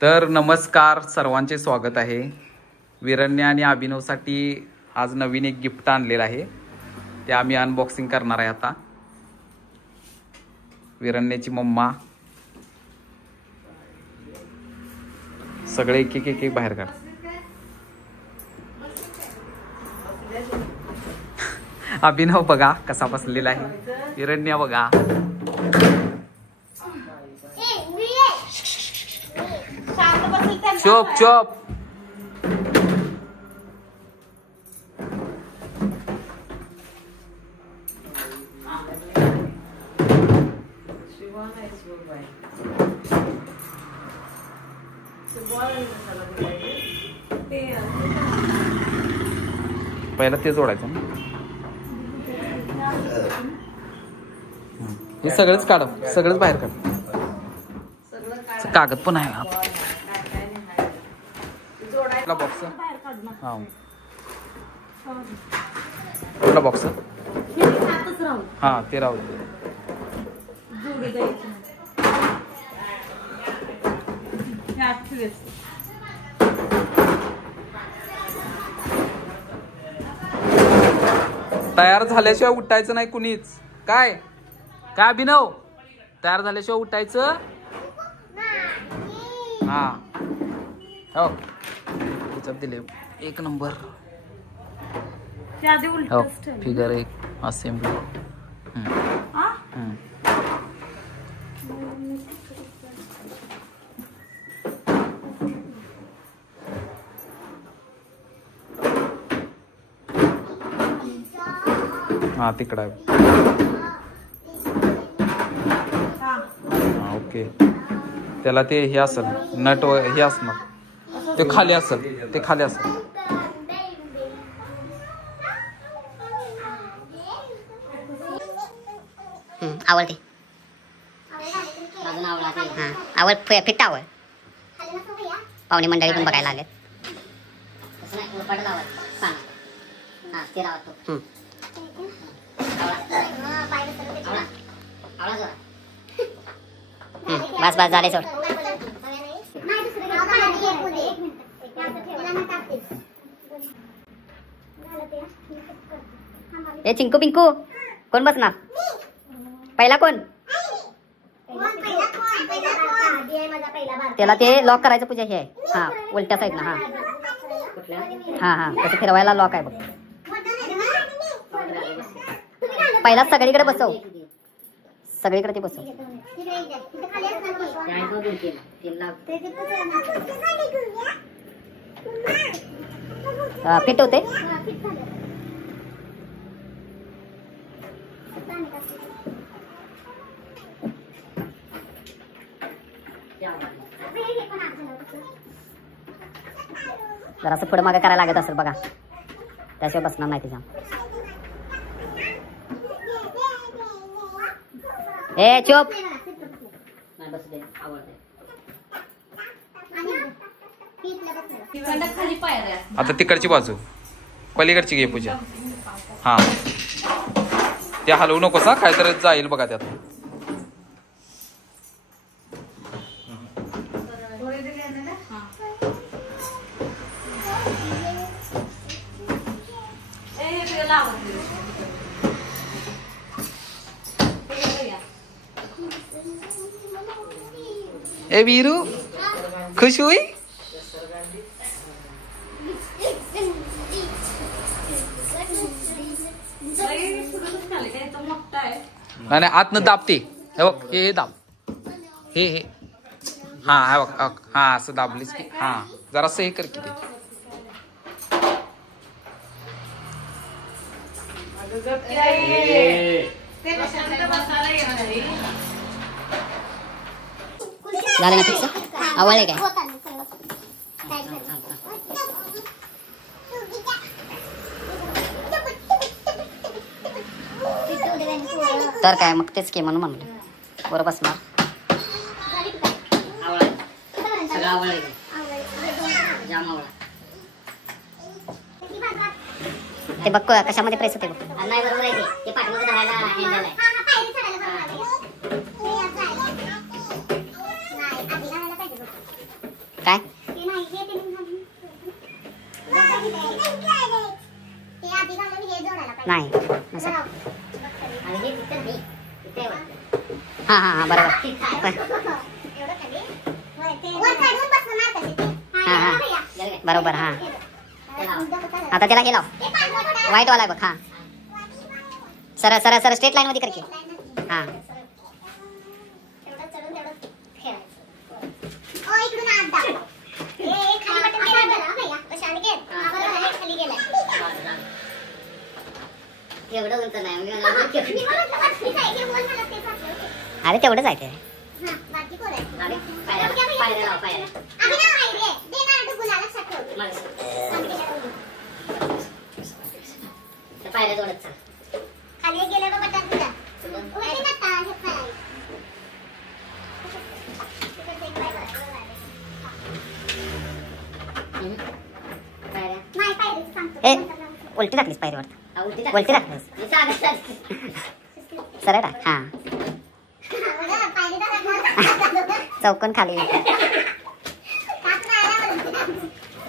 तर नमस्कार, सर्वांचे स्वागत आहे. विरण्य आणि अभिनवसाठी आज नवीन एक गिफ्ट आणलेलं आहे, ते आम्ही अनबॉक्सिंग करणार आहे. आता विरण्याची मम्मा सगळे एक एक एक बाहेर काढ. अभिनव बघा कसा बसलेला आहे, विरण्य बघा. चोप चोप. पहिला ते जोडायचं ना. हे सगळंच काढ, सगळंच बाहेर काढ. कागद पण आहे बॉक्स. हा कुठला बॉक्स? हा ते राहू दे. तयार झाल्याशिवाय उठायचं नाही कुणीच. काय काय अभिनव, तयार झाल्याशिवाय उठायचं. हा हो दिले एक नंबर. हो फिगर एक असेंबली. हा तिकडं आहे. हा ओके. त्याला ते हे असेल नट हे असणार, ते खाली असेल, ते खाली असेल. आवडते आवड फिट आवड. पाहुणे मंडळी पण बघायला आलेत. बस बस झाले सोड. ए चिंकू पिंकू कोण बसणार पहिला? कोण त्याला ते लॉक करायचं पूजा हे आहे. हा उलट्या साईड ना. हा हा हा त्याचं फिरवायला लॉक आहे बघ. पहिला सगळीकडे बसव, सगळीकडे ते बसव. फिट होते. जरासं पुढे मागे करायला लागत असेल बघा, त्याशिवाय बसणार नाही तिच्या. ए चोप. आता तिकडची बाजू, पलीकडची घे पूजा. हा त्या हलवू नकोस हा, काय तर जाईल बघा त्यात. ए वीरू खुश हुई. नाही आतनं दाबते. हे बघ हे दाब, हे हा हे बघ. हा असं दाबलीस की हा जरासं हे कर की ते. झालं ना फिक्स? आवडले काय? तर काय मग तेच की म्हणून म्हणलं बरं बसणार. ते बघ कशामध्ये प्रेस होते बघ. नाही बरोबर आहे ते पाठीमध्ये धरायला हँडल आहे. काय नाही नसेल. हा हा हा बरोबर. हा हा बरोबर. हा आता त्याला हे लाव व्हाईट वाला आहे बघ. हा सरळ सरळ सरळ स्ट्रेट लाईन मध्ये करके. हा अरे तेवढंच आहे ते. पायऱ्या जोडत खाली गेले उलटी टाकलीस पायरीवर. उलटी टाकलीस सरळ टाक. हा चौकोन खाली.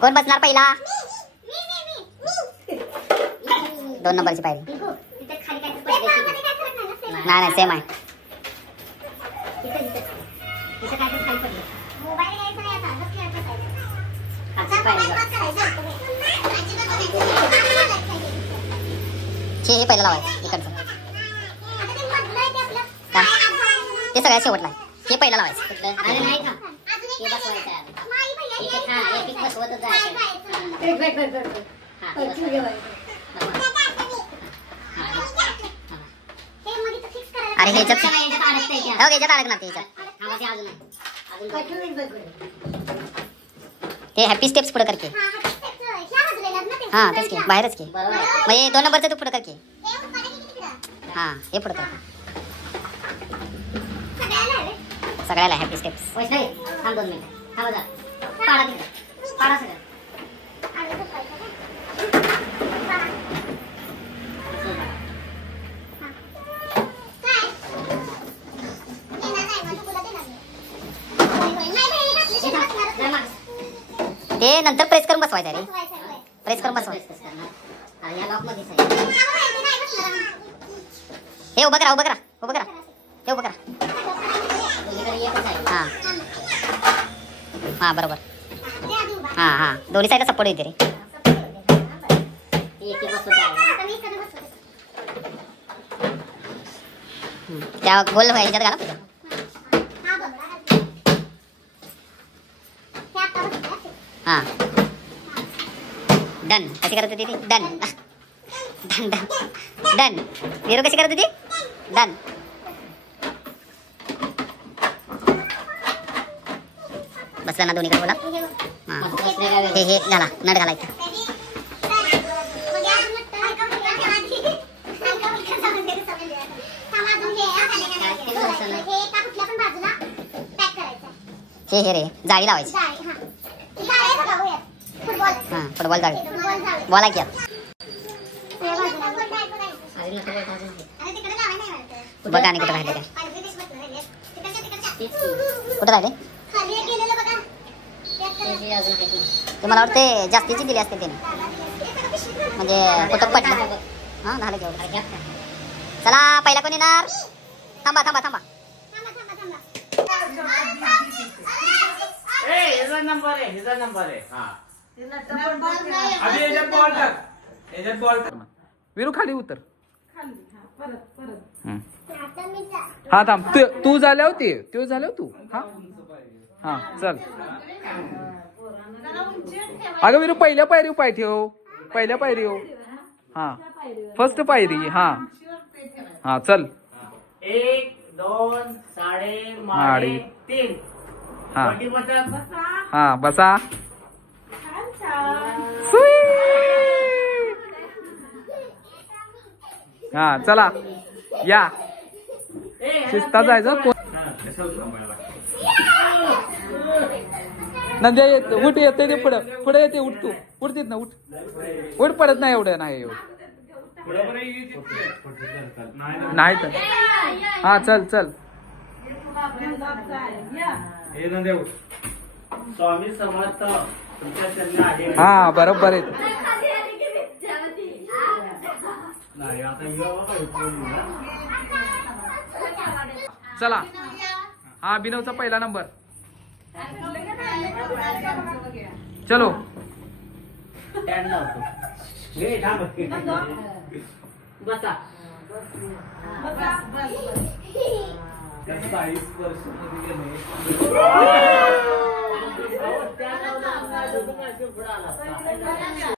कोण बसणार पहिला? 2 नंबरची पायरी. नाही नाही सेम आहे. हे पहिलं लावायचं इकडचं. ते सगळ्यात शेवटला आहे. हे पहिलं लावायचं. अरे ह्याच्यात अडकणार ते हॅपी स्टेप्स पुढे करके. हा तेच की बाहेरच की. म्हणजे 2 नंबरचं तू पुढे करके. हा हे पुढे कर. सगळ्याला हॅपी स्टेप्स. थांब 2 मिनिट. ते नंतर प्रेस करून बसवायचं रे. प्रेस करून बसवायचं. हे उभं करा. हे उभं करा. हा हा बरोबर. हा हा दोन्ही साईडला सपोर्ट येते रे. त्या गोल ह्याच्यात घाला. हा डन. कशी करत होती ती? डन. वीरू कशी करत होती? डन. बसला ना दोन्हीकडे बोला. हे घाला. नट घालायचं. हे रे जाळी लावायची. हा फुटबॉल जाळी. बॉल आहे की बघ. आणि कुठं राहिले काय? कुठं राहिले ते? मला वाटते जास्तीची दिली असते त्याने. म्हणजे कुठं पडलं. हा झालं केवढं. चला पहिला कोण येणार? थांबा. नंबर आहे. वीरू खाली उतर. हा थांब. तू झाल्यावर ते झाल्यावर तू. हा हा चल. अगं वीरू पहिल्या पायरी पाय ठेव. पहिल्या पायरी हो. हा फर्स्ट पायरी. हा हा चल. 1 2 साडे 3. हा हा बसा. हा चला या. शिस्ता जायचं. नंद्या उठ. येते ते पुढे येते. उठ तू. उठतीत ना. उठ पडत नाही. एवढं नाही नाही तर. हा चल. स्वामी समर्थ तुमच्या चरणी आहे. हा बरोबर आहे. नाही आता हिला बघा इकडून हिला. चला हा अभिनवचा पहिला नंबर. चलो टॅन लावतो. हे थांब. बसा. 40 वर्ष मध्ये